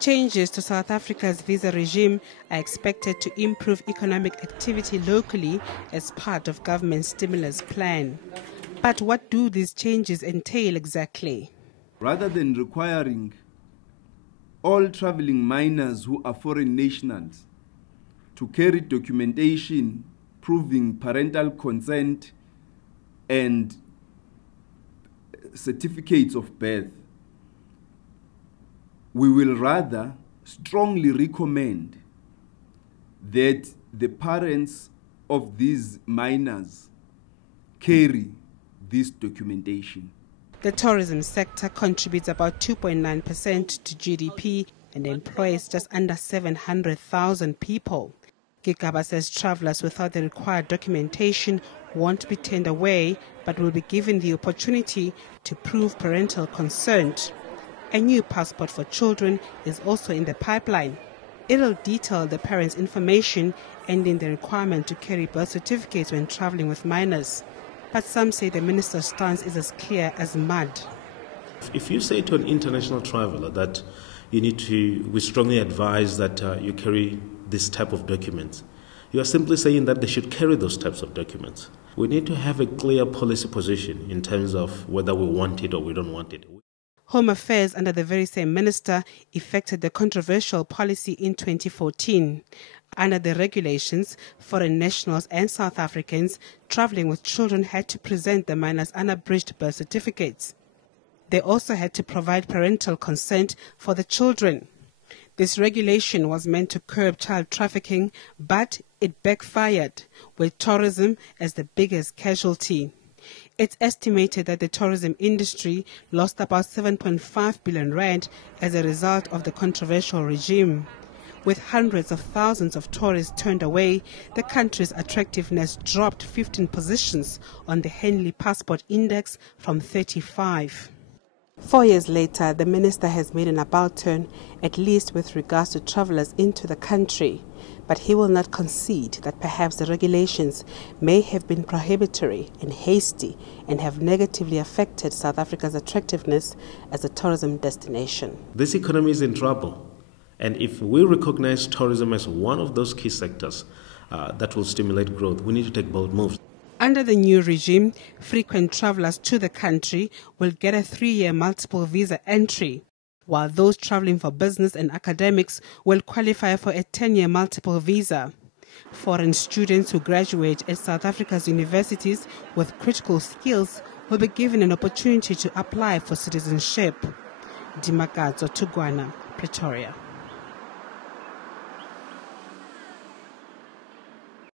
Changes to South Africa's visa regime are expected to improve economic activity locally as part of government's stimulus plan. But what do these changes entail exactly? Rather than requiring all traveling minors who are foreign nationals to carry documentation proving parental consent and certificates of birth, we will rather strongly recommend that the parents of these minors carry this documentation. The tourism sector contributes about 2.9% to GDP and employs just under 700,000 people. Gigaba says travelers without the required documentation won't be turned away, but will be given the opportunity to prove parental consent. A new passport for children is also in the pipeline. It'll detail the parents' information, ending the requirement to carry birth certificates when traveling with minors. But some say the minister's stance is as clear as mud. If you say to an international traveler that we strongly advise that you carry this type of documents, you are simply saying that they should carry those types of documents. We need to have a clear policy position in terms of whether we want it or we don't want it. Home Affairs under the very same minister effected the controversial policy in 2014. Under the regulations, foreign nationals and South Africans traveling with children had to present the minors' unabridged birth certificates. They also had to provide parental consent for the children. This regulation was meant to curb child trafficking, but it backfired, with tourism as the biggest casualty. It's estimated that the tourism industry lost about 7.5 billion rand as a result of the controversial regime. With hundreds of thousands of tourists turned away, the country's attractiveness dropped 15 positions on the Henley Passport Index from 35. 4 years later, the minister has made an about-turn, at least with regards to travellers into the country. But he will not concede that perhaps the regulations may have been prohibitory and hasty and have negatively affected South Africa's attractiveness as a tourism destination. This economy is in trouble. And if we recognize tourism as one of those key sectors that will stimulate growth, we need to take bold moves. Under the new regime, frequent travelers to the country will get a 3-year multiple visa entry, while those traveling for business and academics will qualify for a 10-year multiple visa. Foreign students who graduate at South Africa's universities with critical skills will be given an opportunity to apply for citizenship. Dimakadzo Tugwana, Pretoria.